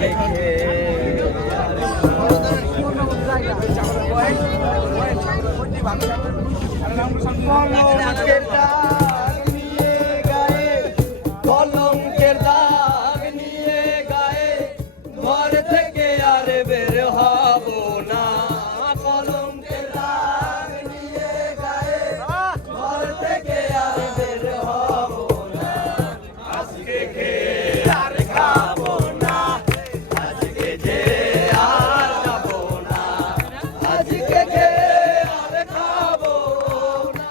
কলঙ্কের দাগ নিয়ে গায়ে, কলঙ্কের দাগ নিয়ে গায়ে, ঘর থেকে আর বের হব না। কলঙ্কের দাগ নিয়ে গায়ে, ঘর থেকে আর বের হব না। আজকে খেয়ে আর খাবো না, আজকে যে আর যাবো না, আজকে খেয়ে আর খাবো না।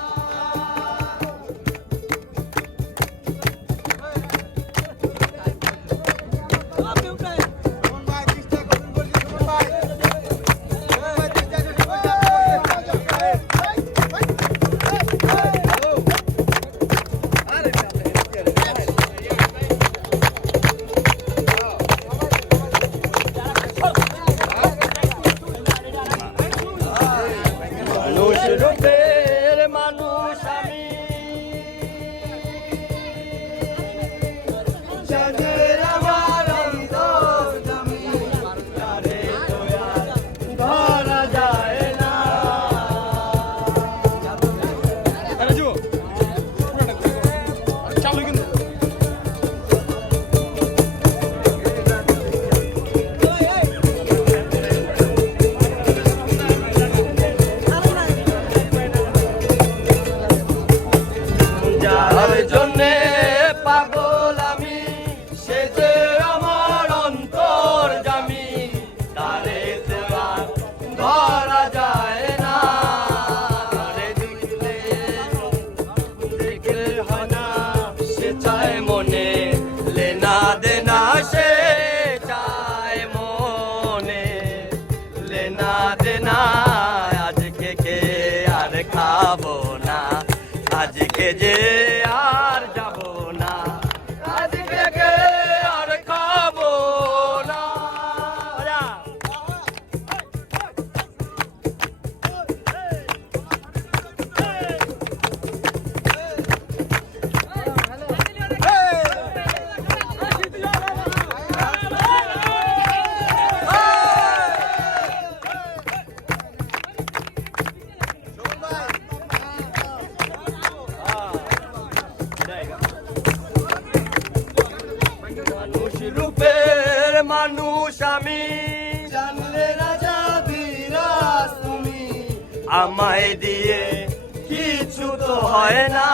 মানুষ রূপের মানুষ আমি, যাদের আমার অন্তর্যামী, তারে তো আর ধরা যায় না। যার জন্যে পাগল আমি, সে যে আমার অন্তর্যামী, তারে তো আর ধরা যায় না। তারে দেখলে দেখলে হয় না, সে চায় মনে লেনা দেনা, সে চায় মনে লেনা দেনা। আজকে কে আর খাবো না, আজকে যে আর যাবো না, আজকে কে আর খাবো না। মানুষ রূপের মানুষ আমি, জানলে রাজা বিরাজ তুমি, আমায় দিয়ে কিছু তো হয় না।